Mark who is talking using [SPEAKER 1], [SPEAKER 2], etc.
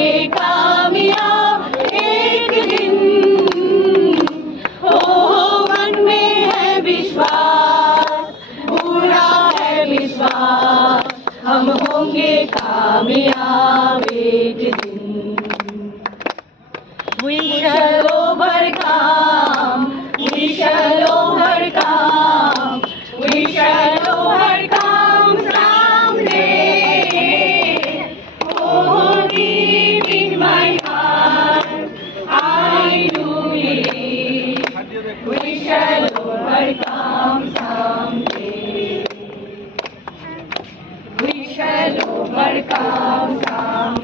[SPEAKER 1] होंगे कामयाब एक दिन। हो, मन में है विश्वास पूरा है विश्वास हम होंगे कामयाब Welcome. overcome.